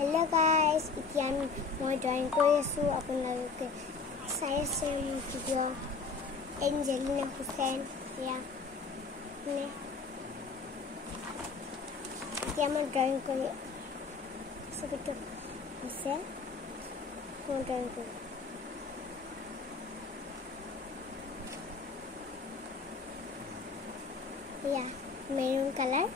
Hello guys, এতিয়া মই drawing কৰি আছো আপোনালোকে চাই আছে ভিডিও এঞ্জেলিনা হুসেন ইয়া নে এতিয়া মই ড্ৰয়িং কৰি ছবিটো আছে মই ড্ৰয়িং কৰি ইয়া মেৰুন কালাৰ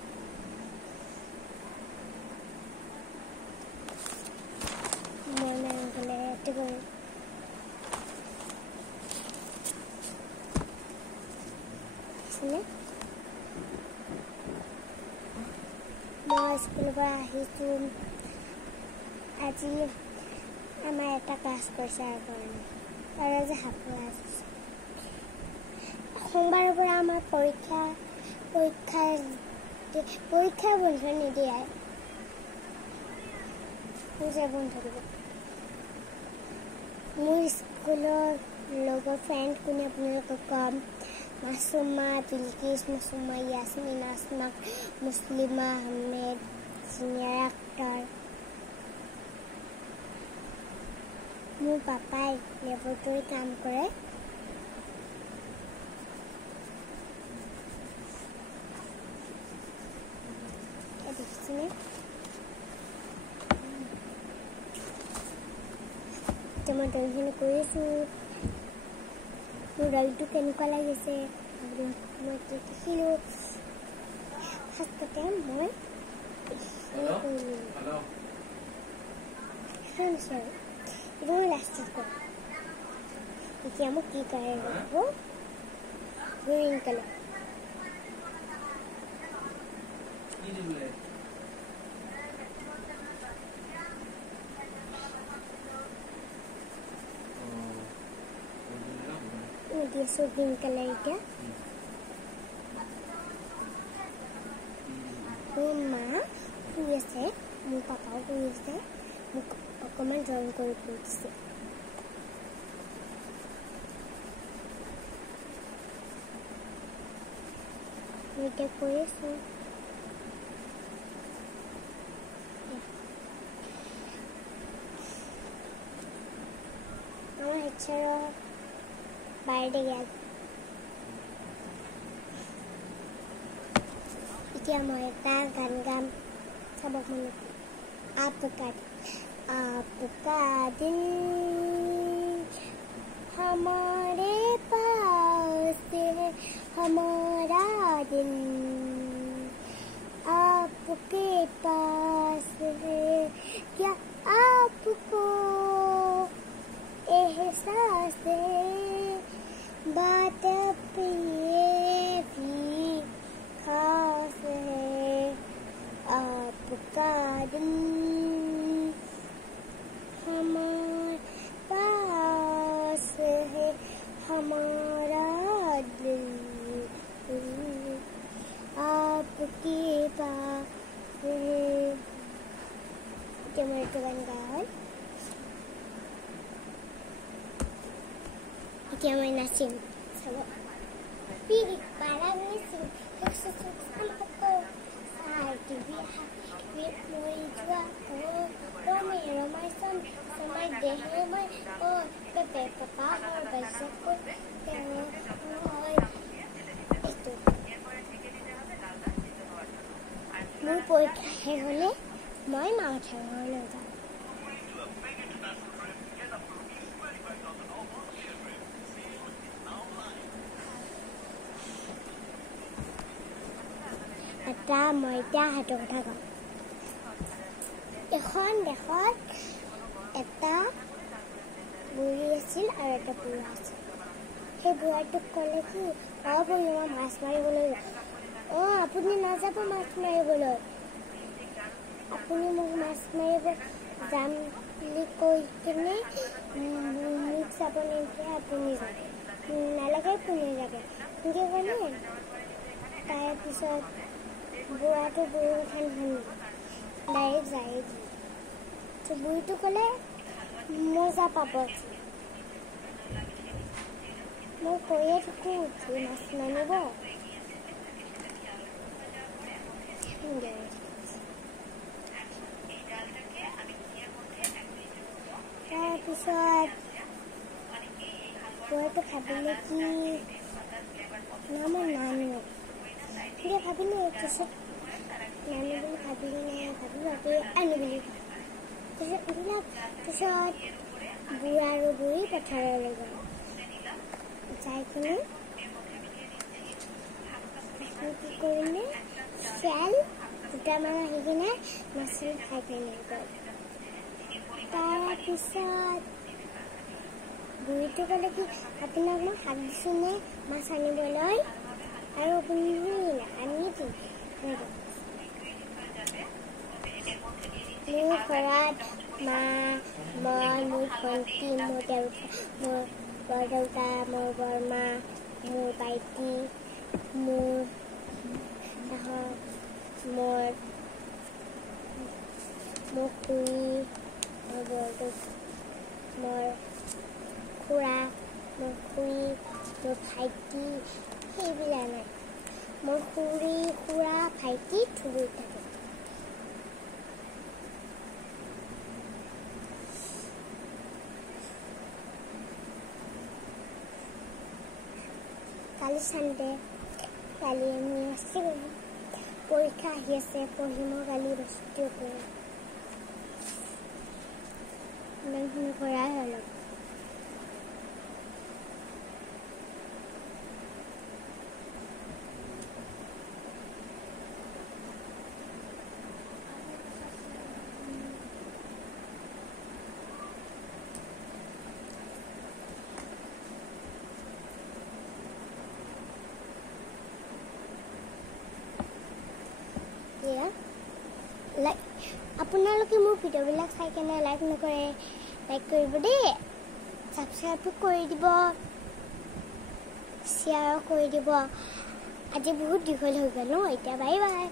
মই স্কুলৰ পৰা আহিছো আজি আমাৰ এটা ক্লাছ কৰিছে আৰু আজি হাফ ক্লাছ সোমবাৰৰ পৰা আমাৰ পৰীক্ষা বন্ধ নিদিয়ে পূজা বন্ধ দিব মোৰ স্কুলৰ লগৰ ফ্ৰেণ্ড কোনে আপোনালোকক কম মাসুমা বিলকিস মাসুমা ইয়াসমিন আসমা মুসলিমা আহমেদ সিনিয়র আক্তার মোৰ পাপাই লেবৰেটৰী কাম কৰে দেখিছেনে মই ড্ৰয়িং কৰি আছো মোৰ ড্ৰয়িংটো কেনেকুৱা লাগিছে মই দেখিলো ফাৰ্ষ্টতে মই লাষ্টত কম এতিয়া মোক কি কালাৰ লাগিব গ্ৰীণ কালাৰ দিয়েছো গ্ৰীণ কালাৰ এতিয়া মোৰ মা শুই আছে মোৰ পাপাও শুই আছে মোক অকণমান ড্ৰয়িং কৰি দিছে মই এতিয়া কৰি আছো আমাৰ হেডচাৰৰ বাৰ্থডে গেল এতিয়া মই এটা গান গাম চাবক মনে आपका दिल हमारे पास है हमारा दिल आपके पास है क्या आपको एहसास है बात पे भी खास है आपका दिल हमारे पास है हमारा दिल आपके पास है जमर के बन गया क्या मैं नाचिम सब पीरी पारा में सिंह हमको साइड भी है कोई जुआ ओ मेरा माय सन समय दे है मैं ओ पेपे पापा और बच्चे को মোৰ পৰীক্ষা শেষ হ'লে মই মাউথৰ ঘৰলৈ যাম এটা মই এতিয়া হাতৰ কথা কম এখন দেশত এটা বুঢ়ী আছিল আৰু এটা বুঢ়া আছিল সেই বুঢ়াটোক ক'লে কি বুঢ়ী মই মাছ মাৰিবলৈ আপুনি নাযাব মাছ মাৰিবলৈ আপুনি মোক মাছ মাৰিব যাম বুলি কৈ কিনে মোক চাব নিদিয়ে আপুনি যাব নালাগে কোনে যাব এনেকৈ ক'লে তাৰপিছত বুঢ়াটো বুঢ়ীখন শুনি ডাইৰেক্ট যায়ে দিয়ে বুঢ়ীটো ক'লে মজা পাব মই কৈয়ে থাকোঁ উঠি মাছ নানিব পিছত বৌয়েতো ভাবিলে কি না মই নানো কিন্তু ভাবিলো পিছত নানো বুলি ভাবিলো আনো বুলি পিছত বুঢ়া আৰু বুঢ়ী পথাৰলৈ গ'ল যাই কিনে কি কৰিলে শিয়াল দুটামান আহি কিনে মাছটো খাই কিনে গ'ল তাৰপিছত বুঢ়ীটো ক'লে কি আপোনাক মই শাক দিছোঁনে মাছ আনিবলৈ আৰু আপুনি আনি দিম মোৰ ঘৰত মা মই মোৰ ভণ্টি মোৰ দেউতা মোৰ বৰদেউতা মোৰ বৰমা মোৰ ভাইটি মোৰ খুৰী মোৰ বৰদেউতা মোৰ খুৰা মোৰ খুৰী মোৰ ভাইটি সেইবিলাক নাই মোৰ খুৰী খুৰা ভাইটি থুবুৰ থাকে কালি চানডে কালি আমি পৰীক্ষা আহি আছে পঢ়িম কালি বস্তু ইমানখিনি কৰাই অলপ আপোনালোকে মোৰ ভিডিঅ'বিলাক চাই কেনে লাইক নকৰে লাইক কৰিব দেই ছাবস্ক্ৰাইবো কৰি দিব শ্বেয়াৰো কৰি দিব আজি বহুত দীঘল হৈ গ'ল ন এতিয়া বাই বাই